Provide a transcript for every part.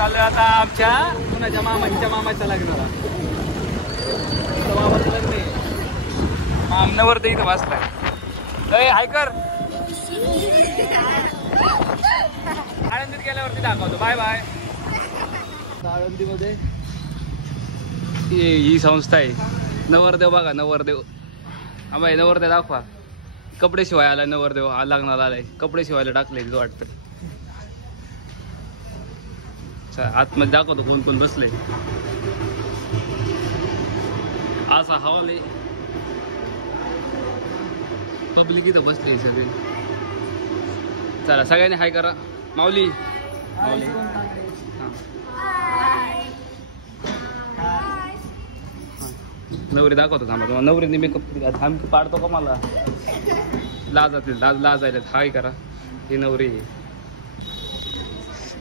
चाललोय आता आमच्या कुणाच्या मामाच्या लग्नाला. मामाचं लग्न आहे. मामनावर इथं वाचलाय. हाय कर. आळंदीत गेल्यावरती दाखवतो. Bye bye. आळंदीमध्ये ही संस्था आहे. नवरदेव बघा, नवरदेव. हा बाई नवरदेव दाखवा. कपडे शिवाय आला नवरदेव. लग्नाला आलाय. कपडे शिवायला टाकले वाटतं. आतमध्ये दाखवतो कोण कोण बसले. असा हॉल आहे. पब्लिक इथं बसले सगळे. चला सगळ्यांनी हाय करा. माऊली नवरी दाखवतो थांबा. तुम्हाला नवरीने मेकअप थांब पाडतो का मला. लाजातील लाजायला. हाय करा. ही नवरी आहे.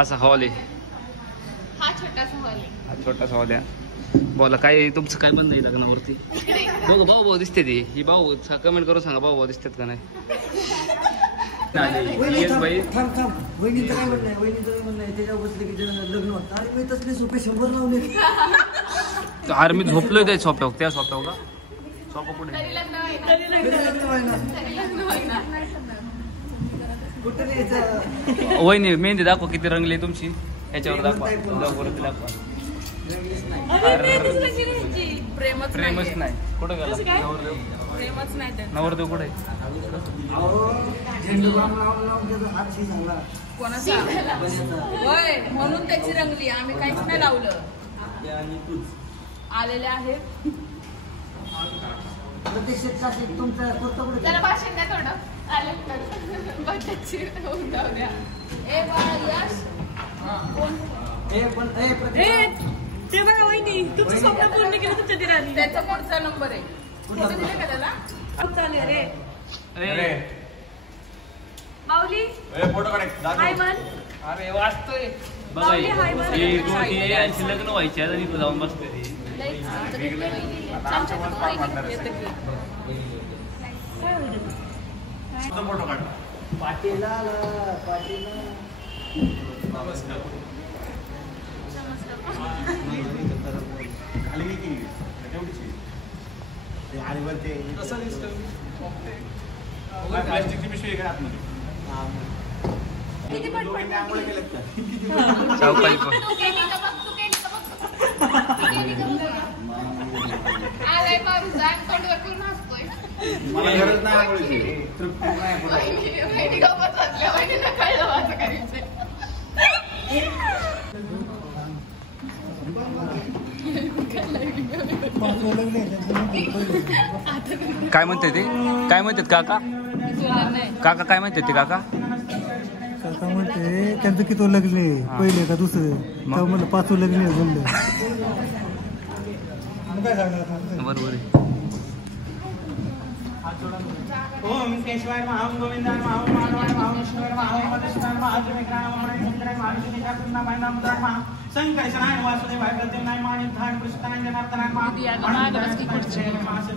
असा हॉल आहे. हा छोटासा हॉल आहे. बोला काय तुमचं काय म्हणणं आहे लग्नावरती. बघ भाऊ दिसते ती. ही भाऊ कमेंट करून सांगा भाऊ दिसतात का नाही. अरे मी झोपलोय त्या सोप्यावर. त्या सोप्यावर का सोपा कुठे. वहिनी मेहंदी दाखवा किती रंगली तुमची. ह्याच्यावर दाखवा. प्रेमच नाही. कुठं गेला नवरदेव. कुठे म्हणून त्याची रंगली. आम्ही काहीच नाही लावलं. आलेले आहेत. त्याला भाषण द्या थोडं. आले ते बघा वहिनी तुमचं स्वप्न पूर्ण केलं तुमच्या दिराने. त्याचा पुढचा नंबर आहे. फोटो दिले का त्याला. चालेल रे माऊली. फोटो काढ. हाय मन. अरे वाचतोय बघा. यांची लग्न व्हायची आणि इथं जाऊन बसते. फोटो काढ. पाटील प्लास्टिकची पिशवी आहे आतमध्ये. मला गरज नाही आंघोळीची. तृप्ती नाही. काय म्हणते ते. काय म्हणतात काका. काका काय म्हणतात ते. काका म्हणते त्यांचं किती लग्न पहिले का दुसरं. म्हणलं 5 लग्न म्हणलं. बरोबर आहे. ओम केशवाय महाम गोविंदाय महाम माधवाय महाम विष्णुवाय महाम मधुसूदनाय महाम त्रिविक्रमाय महाम सुंदराय महाम सुनीताय कृष्णाय नाम महाम संकर्षणाय वासुदेवाय प्रद्युम्नाय महाम युद्धाय कृष्णाय जनार्दनाय महाम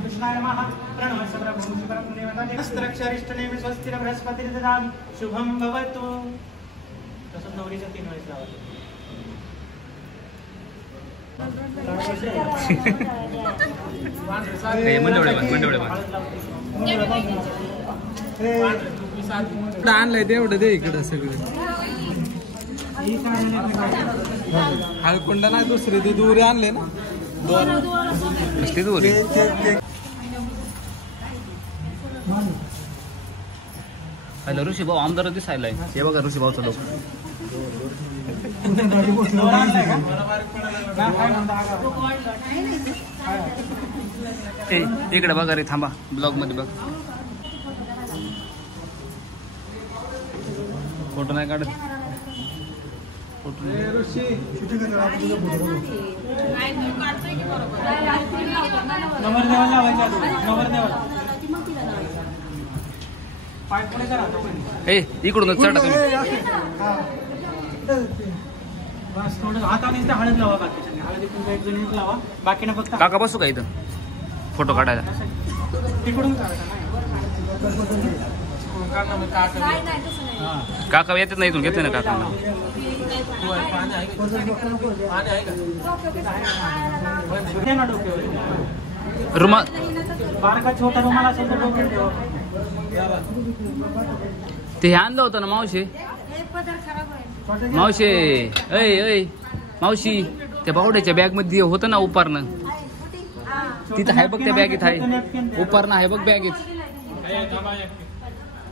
कृष्णाय महाम प्रणव सप्रभु शिवरं देवताय अस्त्रक्षरिष्ठने स्वस्तिर बृहस्पति ददामि शुभम भवतु. तसं नवरीच्या 3 वेळेस लावायचं. आणलंय ते एवढं दे इकडं सगळं. हळकुंड नाही दुसरी ती दुरी आणले ना. दोरी हॅलो ऋषी भाऊ आमदार दिसायला. हे बघा ऋषी भाऊचा लोक. इकडे बघा रे. थांबा ब्लॉग मध्ये बघ. फोटो नाही काढत. फोटो इकडूनच चढा तुम्ही. बस थोडं हाताने हळद लावा. बाकीच्या हळदी एक जण लावा. बाकीने फक्त काका बसू का इथं फोटो काढायला. तिकडून काका येतात नाही इथून घेतले ना काकांना. रुमाल बारका छोटा रुमाल असेल तर डोक्यात ठेवा. ते हे आणलं होतं ना मावशी. मावशी ऐ मावशी त्या बावड्याच्या बॅग मध्ये होतं ना उपारणं. तिथं आहे बघ त्या बॅगेत आहे उपारणं आहे बघ बॅगेत.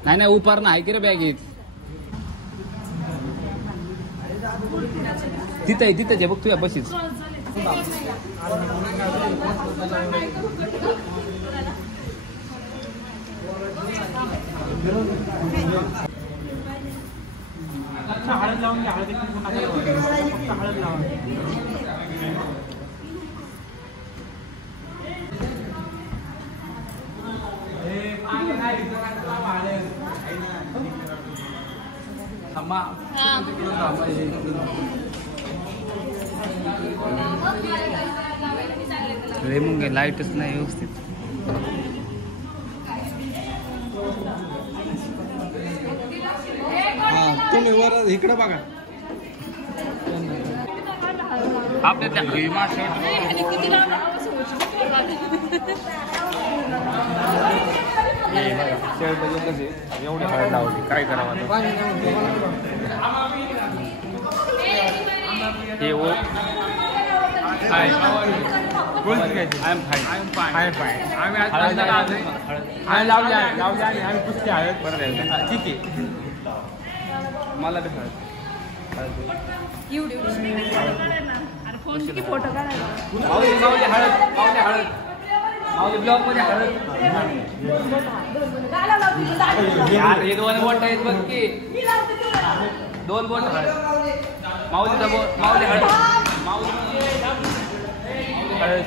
नाही उपारणं आहे की रे बॅगेत. तिथं आहे तिथंच आहे बघ तुझ्या बशीच. हळद लावून घ्या. हळद फक्त हळद लावा. रे मग लाईटच नाही व्यवस्थित. तुम्ही वर इकडे बघा. आपल्या त्या विमा एवढे हळद लावली काय करावं हे ओ आय एम फाईन. आम्ही लावली आम्ही पुसते हळद. बरं ठीक आहे. मला बी हळद फोटो काढायला. माऊली हळद माऊली ब्लॉग मध्ये हळद. यार हे 2 बोट आहेत बघ की. 2 बोट हळद. माऊलीचा बोट माऊली हळद. माऊली हळद.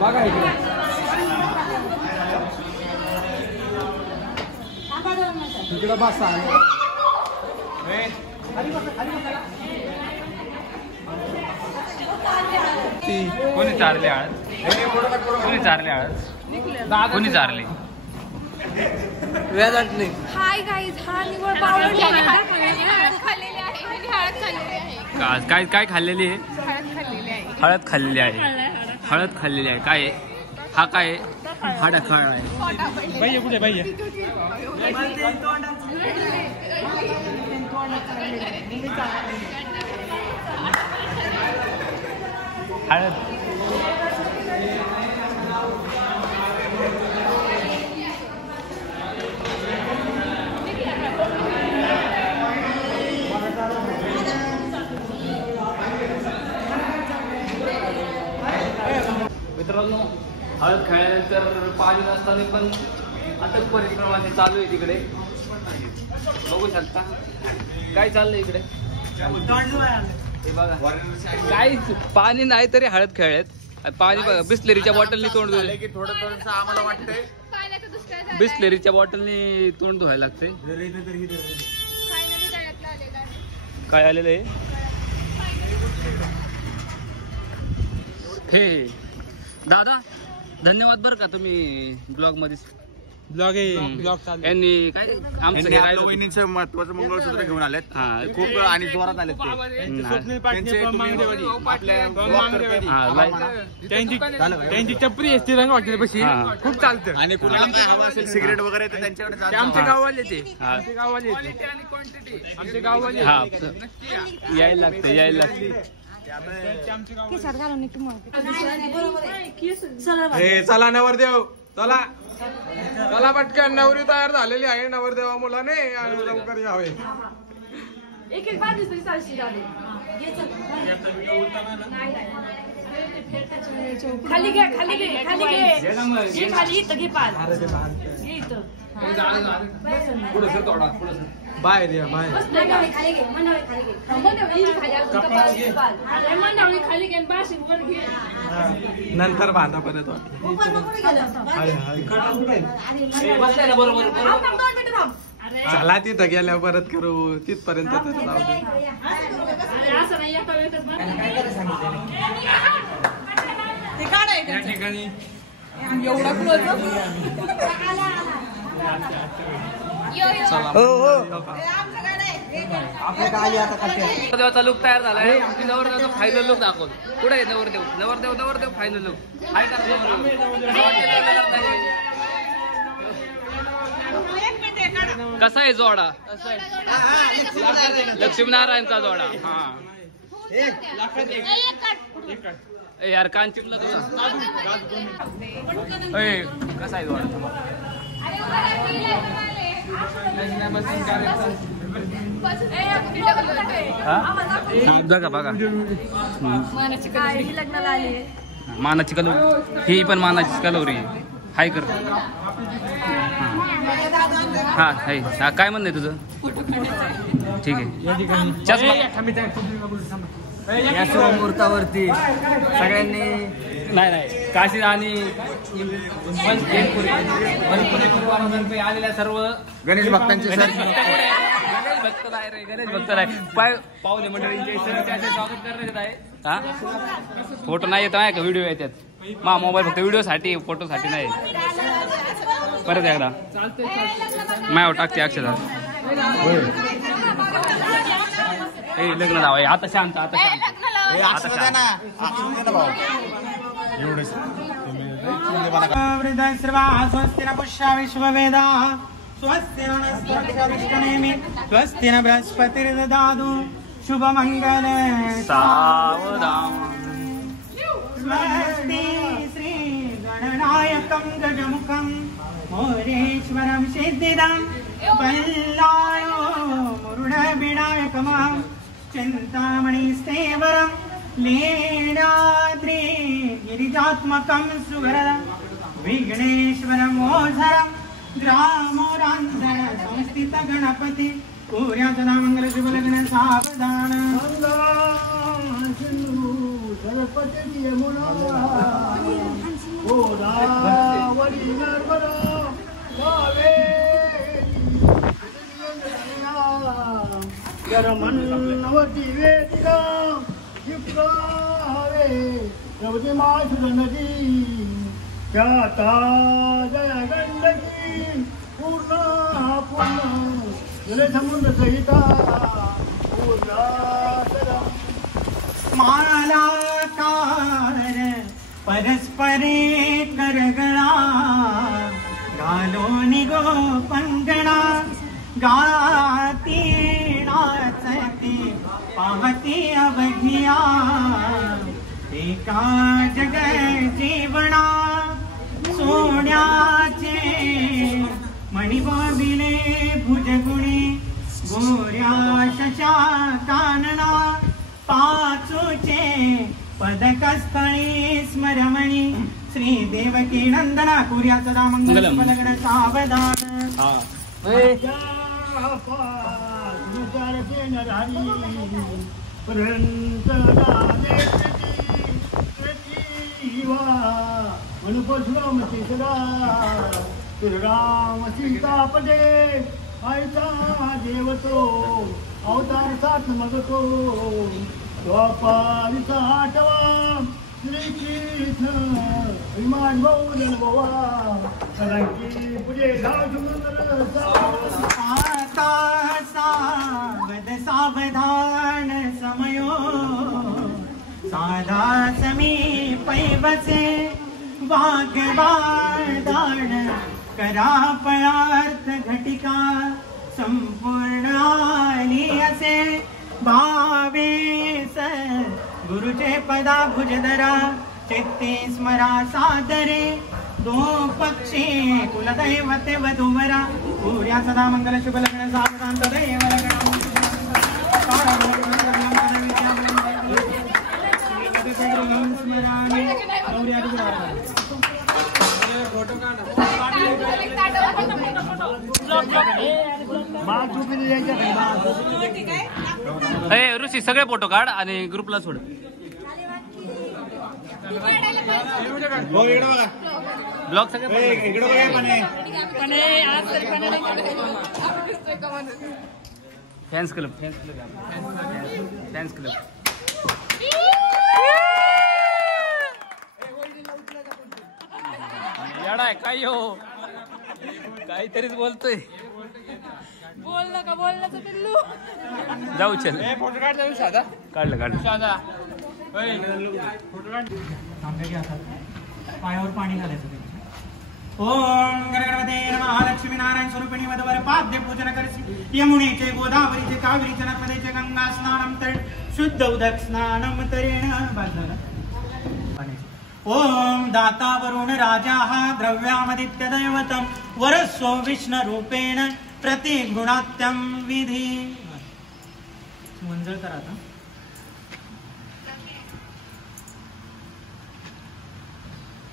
बघा इकडे इकडे बसा. कोणी चारले हळद. कोणी चारले हळद. कोणी चारले. हाय गाईज हा निवड पावडर हळद खाल्लेली आहे. काय काय खाल्लेली आहे. हळद खाल्लेली आहे. हळद खाल्लेली आहे. काय हा काय हाडा खळ आहे. भैया कुठे भैया. हळद मित्रांनो हळद खाल्यानंतर पाणी नसताना पण अटक परिक्रमाने चालू आहे तिकडे. बघू शकता काय चाललंय इकडे. हे बघा काही पाणी नाही तरी हळद खेळत. पाणी बघा बिस्लेरीच्या बॉटलनी तोंड धुवायला. थोडं थोडंसं आम्हाला वाटतंय. बिस्लेरीच्या बॉटलनी तोंड धुवायला लागते. काय आलेलं आहे हे दादा. धन्यवाद बरं का तुम्ही ब्लॉग मध्ये ब्लॉग चालू. यांनी काय आमचं हे राहिलं. वहिनीचं महत्वाचं मंगळसूत्र घेऊन आलेत. हा खूप आणि जोरात आलेत ते. त्यांची चपरी असते रंग वाटते पशी खूप चालतं. आणि कुणाला काय हवं असेल सिगरेट वगैरे तर त्यांच्याकडे जा. आमच्या गाववाले ते आमच्या गाववाले आमच्या गाववाले हा यायला लागते. चला नवरदेव चला. चला पटकन नवरी तयार झालेली आहे. नवरदेवा मुलाने लवकर यावे. एक एक बाजू तरी चालशी खाली घे खाली घे खाली घे खाली इथं घे पाल इथं बाहेर या बाहेर. खाली घे मंडळी खाली घे बाशी वर घे नंतर बांधा परत. चला तिथं गेल्या परत करू तिथपर्यंत जाऊ दे. असं नाही या ठिकाणी एवढा क्लोज नवरदेवाचा लुक तयार झालाय. नवरदेवाचा फायनल लुक दाखव. कुठे आहे नवरदेव? नवरदेव फायनल लुक आहे का? कसा आहे जोडा? लक्ष्मीनारायणचा जोडा. हा यार कान चिपला तुझा. कसा आहे जोडा? बघा बघा लग्नाला आली मानाची कलोरी. ही पण मानाची कलोरी हाय कर. हा हाय. हा काय म्हणणं आहे तुझं? ठीक आहे. चष्मा या मुहूर्तावरती सगळ्यांनी नाही काशी आणि मनपुरी आलेल्या सर्व गणेश भक्तांचे गणेश भक्त नाही रे. गणेश भक्त नाही पावले मंडळींचे स्वागत करण्यात आहे. हा फोटो नाही येत आहे का? व्हिडिओ येतात. मा मोबाईल फक्त व्हिडिओसाठी फोटोसाठी नाही. परत एकदा मायावर टाकते अक्षरा. लग्न लावा. आता शांत. आता शांत. स्वस्ति न पुष्या विश्ववेदा स्वस्ति नष्टनेमि स्वस्ति न बृहस्पतिर्ददातु शुभमंगल सावधान. स्वस्ति श्री गणनायकं गजमुखं मोरेश्वरं सिद्धिदं बल्लायो मुरुडविनायकमं चिन्तामणिस्तेवरं लीलाद्रि गिरिजात्मकं सुवरदं विघ्नेश्वरं मोझरं ग्रामोरान्धर संस्थित गणपति पूर्या सदा मंगल शुभ लग्न सावधान. सरस्वती यमुना गोदावरी नर्मदा नवती वेदिका युक्तावे नवती माशुर नदी ख्याता जय गंडकी पूर्ण जल समुद्र सहिता मालाकार परस्परे करगळा घालो निगो पंगणा गाती नाचती पाहती अवघिया एका जग जीवना सोन्याचे मणिबाबिले भुजगुणी गोऱ्या शशा कानना पाचूचे पदकस्थळी स्मरमणी श्री देवकी नंदना कुर्या सदा मंगल लग्न सावधान. राम सीतापदे आयता देवतो अवतार साथ मगतो स्वापारिता आठवा श्रीकृष्ण विमान बहुलन भवा सदांकी पुजे आता सावध सावधान समयो साधा समीपैवसे वाग्वादान करा पळार्थ घटिका संपूर्ण आली असे भावेस गुरुचे पदा भुजधरा चित्ते स्मरा सादरे दो पक्षी कुलदैवते वधूवरा पूर्या सदा मंगल शुभ लग्न सावधान तदैव लग्न ऋषी सगळे फोटो काढ आणि ग्रुपला सोड. ब्लॉग सगळे फॅन्स क्लब फॅन्स क्लब काय काय हो काहीतरीच बोलतोय बोललं का बोलण्याचं पिल्लू. जाऊ चल फोटो काढ जाऊ साधा काढलं साधा तांब्या घ्या हातात. पायावर पाणी घालायचं त्याच्या. ओम गणपते नमः. लक्ष्मी नारायण स्वरूपिणी वदवर पाद्य पूजन करसी. यमुनेचे गोदावरीचे कावेरीचे नर्मदेचे गंगा स्नानम तर शुद्ध उदक स्नानम तरेण. ओम दातावरुण राजा द्रव्यामदित्य दैवतम वरस्व विष्णु रूपेण प्रतिगुणात्यम विधी. मंजळ करा आता.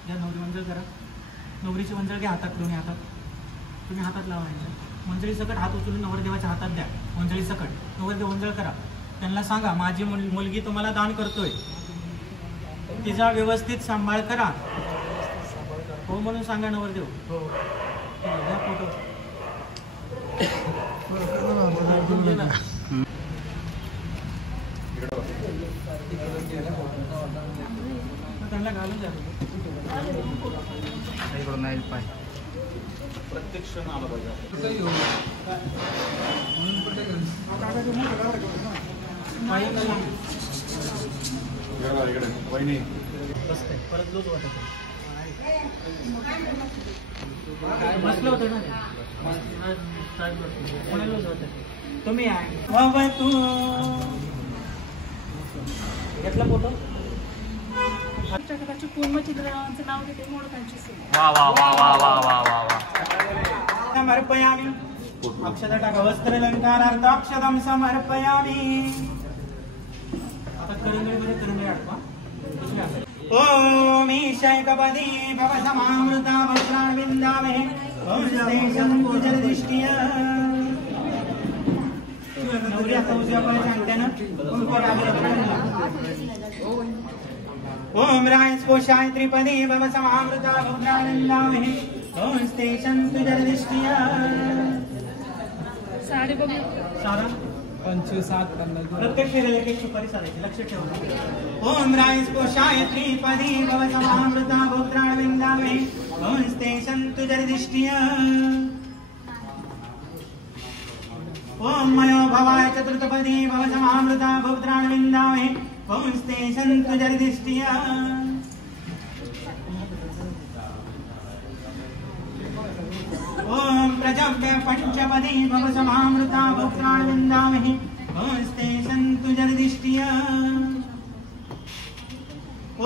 या नवरी मंजळ करा. नवरीची मंजळ घ्या हातात. दोन्ही हातात तुम्ही हातात लावायचं. मंजळी सकट हात उचलून नवरदेवाच्या हातात द्या. मंजळी सकट नवरदेव मंजळ करा. त्यांना सांगा माझी मुलगी तुम्हाला दान करतोय, तिचा व्यवस्थित सांभाळ करा. हो म्हणून सांगा नवरदेव. द्या फोटो. त्यांना घालून द्या. प्रत्यक्ष आलं पाहिजे. परत लोट वाटत बसलं होतं ना कोणाला होत तुम्ही आहे तू घेतला फोटो. पूर्णचित्रांचं नाव घेते मोडकांची. वा वा वा वा वा वा वा वा. समर्पयामि. अक्षता टाका. वस्त्रलंकारार्थ अक्षतम समर्पयामि. आता करंगळीमध्ये करंगळी आठवा. ओम ईशैकपदी भव समामृता वस्त्रान् विन्दामहे. ओम स्तेषं पूजनदृष्ट्या. नवरी आता उजव्या पायाच्या अंगठ्यानं ओम राय स्पोषाय त्रिपदी भव समामृता वस्त्रान् विन्दामहे. ओम स्तेषं पूजनदृष्ट्या. साडी बघू. सारा 5-7 प्रत्येक फेरीला एक सुपारी साधायची. लक्ष ठेवा. ओम राय स्पोषाय त्रिपदी भव समामृता वस्त्रान् विन्दामहे. ओम स्तेषं पूजनदृष्ट्या. ओम मयो भवाय चतुर्थपदी भव समामृता वस्त्रान् विन्दामहे. ओम स्तेषं पूजनदृष्ट्या. ओम प्रजव्य पंचपदी भव समामृता वस्त्रान् विन्दामहे. ओम स्तेषं पूजनदृष्ट्या.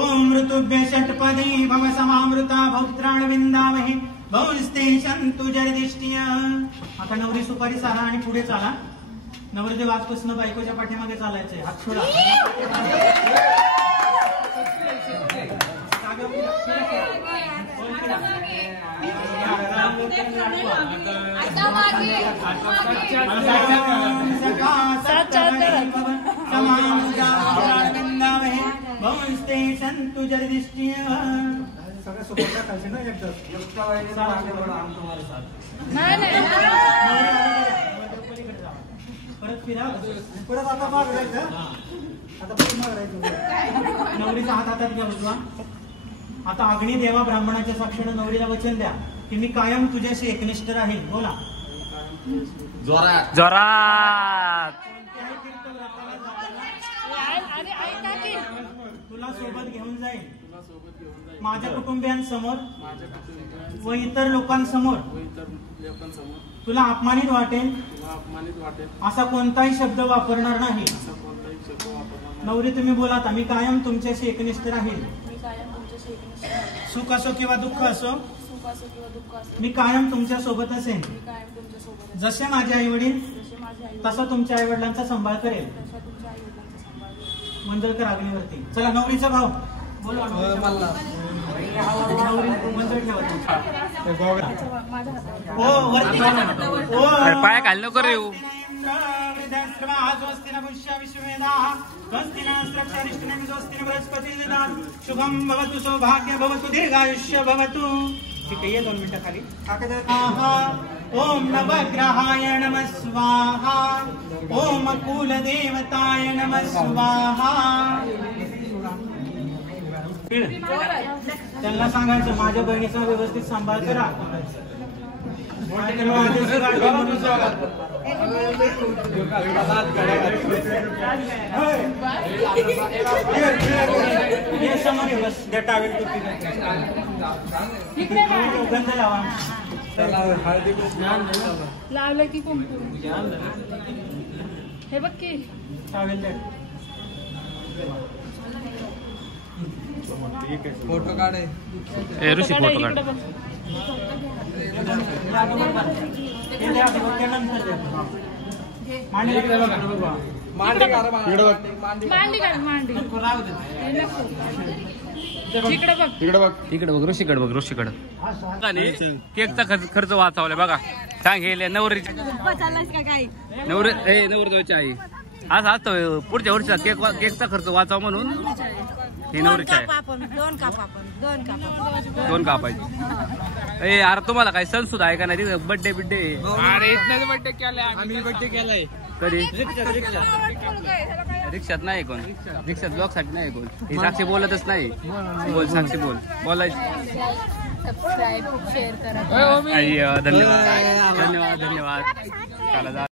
ओम ऋतुभ्य षट्पदी भव समामृता वस्त्रान् विन्दामहे. ओम स्तेषं पूजनदृष्ट्या. आता नवरी सुपारी सारा आणि पुढे चाला. नवरदेव आजपासून बायकोच्या पाठीमागे चालायचंय. हात सोडा. सगळ्या सोबत टाकायचे ना परत फिरा. परत आता माग राहायचं. आता परत माग राहायचं. नवरीचा हात हातात घ्या उजवा. आता अग्नी देवा ब्राह्मणाच्या साक्षीने नवरीला वचन द्या की मी कायम तुझ्याशी एकनिष्ठ राहील. बोला. जोरात तुला सोबत घेऊन जाईल. माझ्या कुटुंबियांसमोर व इतर लोकांसमोर तुला अपमानित वाटेल असा कोणताही शब्द वापरणार नाही. नवरी तुम्ही बोलात मी कायम तुमच्याशी एकनिष्ठ राहील. सुख असो किंवा दुःख असो मी कायम तुमच्या सोबत असेन. जसे माझे आई वडील तसं तुमच्या आई वडिलांचा सांभाळ करेल. मंजळकर अग्नीवरती. चला नवरीचा भाव बोलवा. पाया घाल नको रे. शुभम भवतु सौभाग्य भवतु दीर्घायुष्य भवतु. ठीक आहे. 2 मिनिटं खाली. ओम नवग्रहाय नमः स्वाहा. ओम कुलदेवताय नमः स्वाहा. त्यांना सांगायचं माझ्या बहिणीचा व्यवस्थित सांभाळ करा. गंध लावा. लावलं की कुंकू हे बघ की फोटो काढे. ऋषी फोटो काढ. मांडी काढ मांडी तिकडे बघ तिकडे बघ ऋषीकडे बघ ऋषीकडे. केकचा खर्च वाचवलाय बघा. सांगेल नवरीची नवरी आई असं असतं पुढच्या वर्षात केकचा खर्च वाचावा म्हणून ही नवरीची आहे. दोन कापायचे. ए अरे तुम्हाला काय सण सुद्धा आहे का नाही? बर्थडे बिड्डे बर्थडे केलाय आम्ही. बर्थडे केलाय कधी? रिक्षात नाही कोण. रिक्षात ब्लॉक साठी नाही कोण. ही साक्षी बोलतच नाही. बोल साक्षी बोल. बोलायचं. सबस्क्राईब शेअर करा. धन्यवाद धन्यवाद धन्यवाद. चला जा.